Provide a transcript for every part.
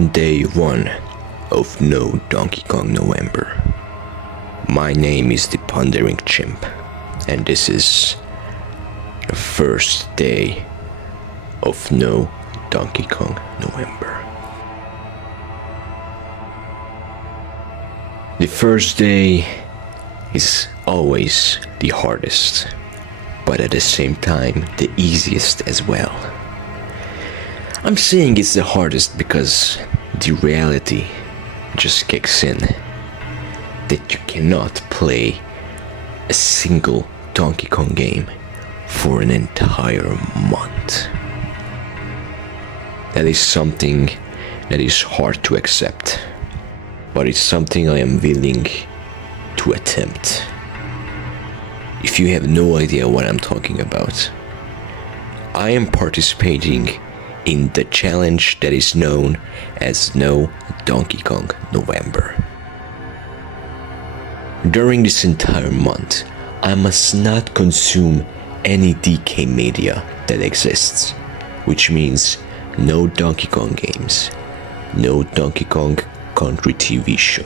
Day 1 of No Donkey Kong November. My name is the Pondering Chimp, and this is the first day of No Donkey Kong November. The first day is always the hardest, but at the same time the easiest as well. I'm saying it's the hardest because the reality just kicks in that you cannot play a single Donkey Kong game for an entire month. That is something that is hard to accept, but it's something I am willing to attempt. If you have no idea what I'm talking about, I am participating in the challenge that is known as No Donkey Kong November. During this entire month, I must not consume any DK media that exists, which means no Donkey Kong games, no Donkey Kong Country TV show,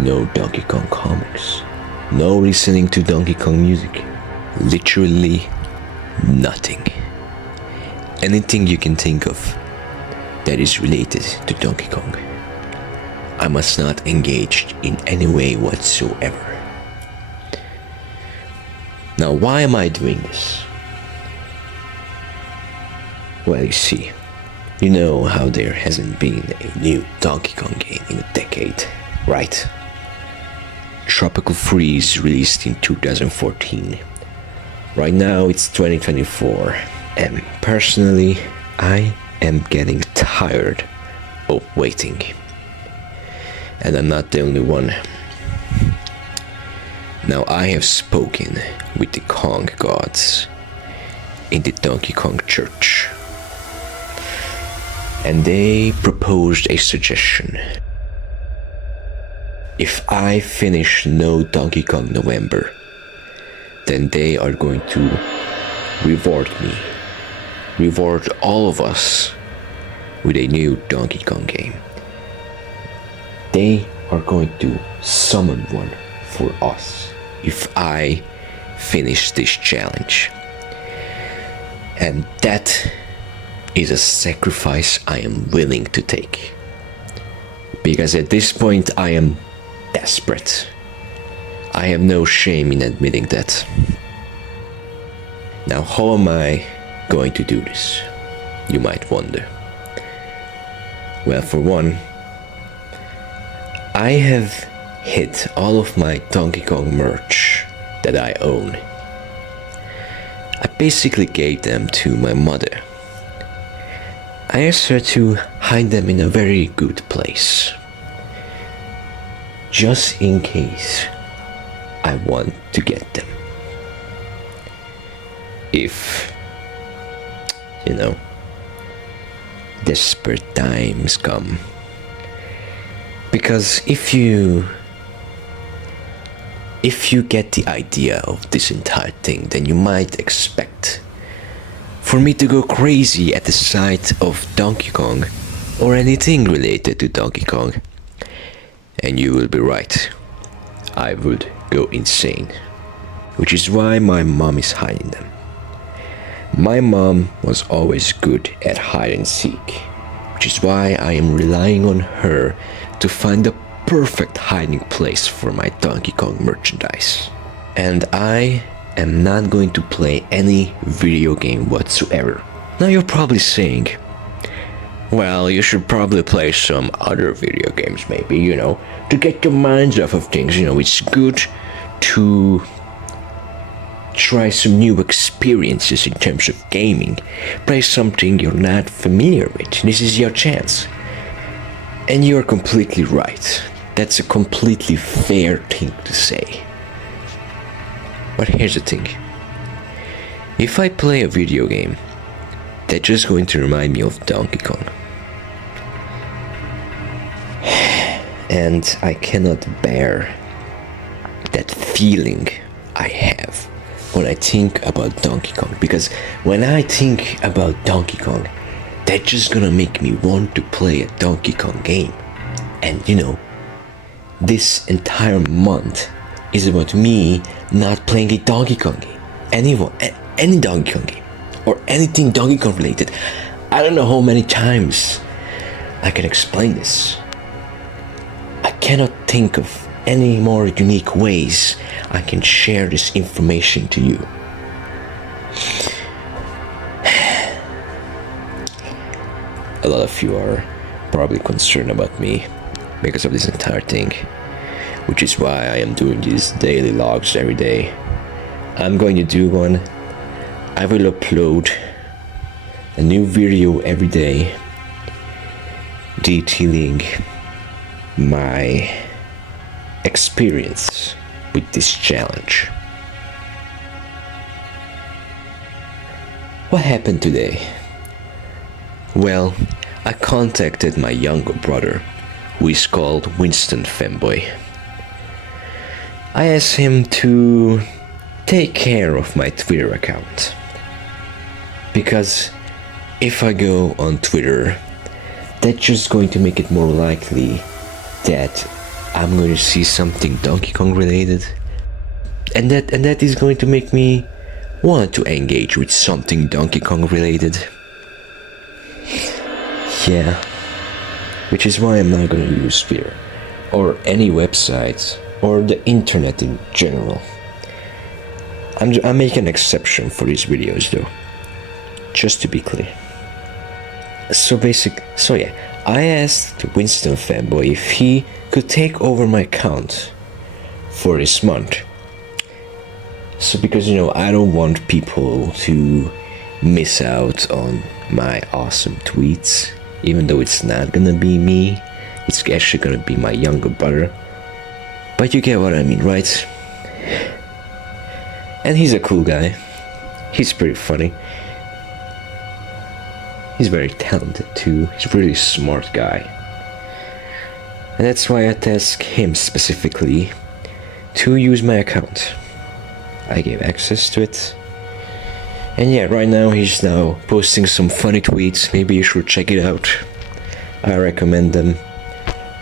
no Donkey Kong comics, no listening to Donkey Kong music, literally nothing. Anything you can think of that is related to Donkey Kong, I must not engage in any way whatsoever. Now, why am I doing this? Well, you see, you know how there hasn't been a new Donkey Kong game in a decade, right? Tropical Freeze released in 2014. Right now it's 2024, and personally, I am getting tired of waiting. And I'm not the only one. Now, I have spoken with the Kong gods in the Donkey Kong Church, and they proposed a suggestion. If I finish No Donkey Kong November, then they are going to reward all of us with a new Donkey Kong game. They are going to summon one for us if I finish this challenge. And that is a sacrifice I am willing to take. Because at this point I am desperate. I have no shame in admitting that. Now, how am I going to do this? You might wonder. Well, for one, I have hid all of my Donkey Kong merch that I own. I basically gave them to my mother. I asked her to hide them in a very good place, just in case I want to get them. If, desperate times come. Because if you get the idea of this entire thing, then you might expect for me to go crazy at the sight of Donkey Kong or anything related to Donkey Kong. And you will be right. I would go insane. Which is why my mom is hiding them. My mom was always good at hide and seek, which is why I am relying on her to find the perfect hiding place for my Donkey Kong merchandise. And I am not going to play any video game whatsoever. Now you're probably saying, well, you should probably play some other video games maybe, to get your minds off of things. It's good to try some new experiences in terms of gaming. Play something you're not familiar with. This is your chance. And you're completely right. That's a completely fair thing to say. But here's the thing. If I play a video game that's just going to remind me of Donkey Kong, and I cannot bear that feeling I have when I think about Donkey Kong, because when I think about Donkey Kong, that's just gonna make me want to play a Donkey Kong game. And this entire month is about me not playing a Donkey Kong game. Any Donkey Kong game, or anything Donkey Kong related. I don't know how many times I can explain this. I cannot think of any more unique ways I can share this information to you. A lot of you are probably concerned about me because of this entire thing, which is why I am doing these daily logs every day. I'm going to do one. I will upload a new video every day detailing my experience with this challenge. What happened today? Well, I contacted my younger brother, who is called Winston Femboy. I asked him to take care of my Twitter account, because if I go on Twitter, that's just going to make it more likely that I'm going to see something Donkey Kong related, and that is going to make me want to engage with something Donkey Kong related. Yeah, which is why I'm not going to use Twitter or any websites or the internet in general. I'm making an exception for these videos though, just to be clear. So yeah, I asked Winston Fanboy if he could take over my account for this month. So because I don't want people to miss out on my awesome tweets, even though it's not gonna be me, it's actually gonna be my younger brother. But you get what I mean, right? And he's a cool guy. He's pretty funny. He's very talented too. He's a really smart guy. And that's why I tasked him specifically to use my account. I gave access to it. And yeah, right now he's now posting some funny tweets. Maybe you should check it out. I recommend them.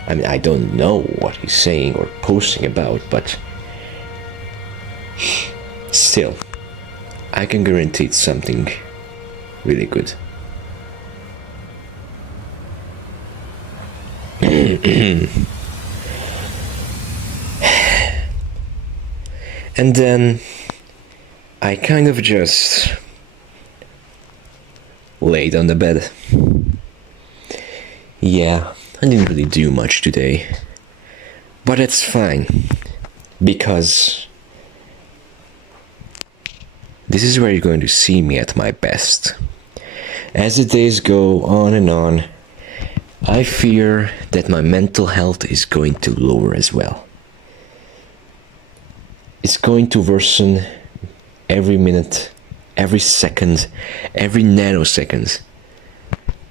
I mean, I don't know what he's saying or posting about, but still, I can guarantee it's something really good. And then I kind of just laid on the bed. Yeah, I didn't really do much today, but it's fine, because this is where you're going to see me at my best. As the days go on and on, I fear that my mental health is going to lower as well. It's going to worsen every minute, every second, every nanosecond.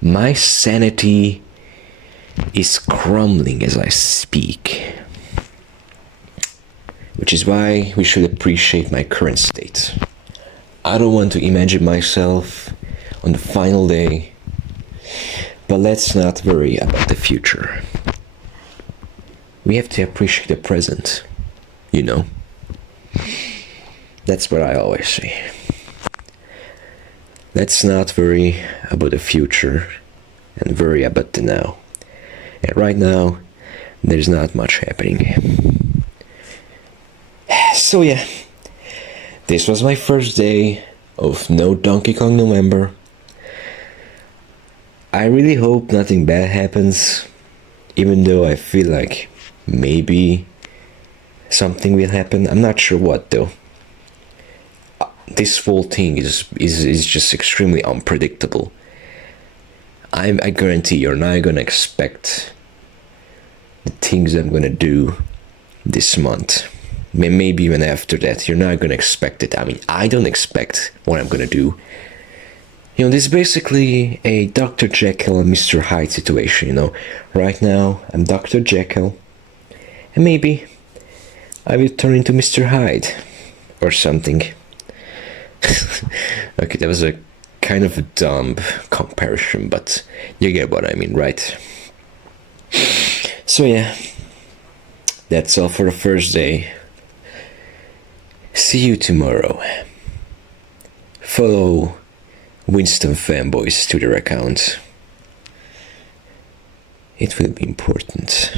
My sanity is crumbling as I speak, which is why we should appreciate my current state. I don't want to imagine myself on the final day, but let's not worry about the future. We have to appreciate the present, That's what I always say. Let's not worry about the future and worry about the now. And right now, there's not much happening. So yeah, this was my first day of No Donkey Kong November. I really hope nothing bad happens, even though I feel like maybe something will happen. I'm not sure what though. This whole thing is just extremely unpredictable. I guarantee you're not gonna expect the things I'm gonna do this month. Maybe even after that, you're not gonna expect it. I mean, I don't expect what I'm gonna do. This is basically a Dr. Jekyll and Mr. Hyde situation, Right now, I'm Dr. Jekyll, and maybe I will turn into Mr. Hyde, or something. Okay, that was a kind of a dumb comparison, but you get what I mean, right? So yeah, that's all for the first day. See you tomorrow. Follow Winston Fanboy's Twitter account. It will be important.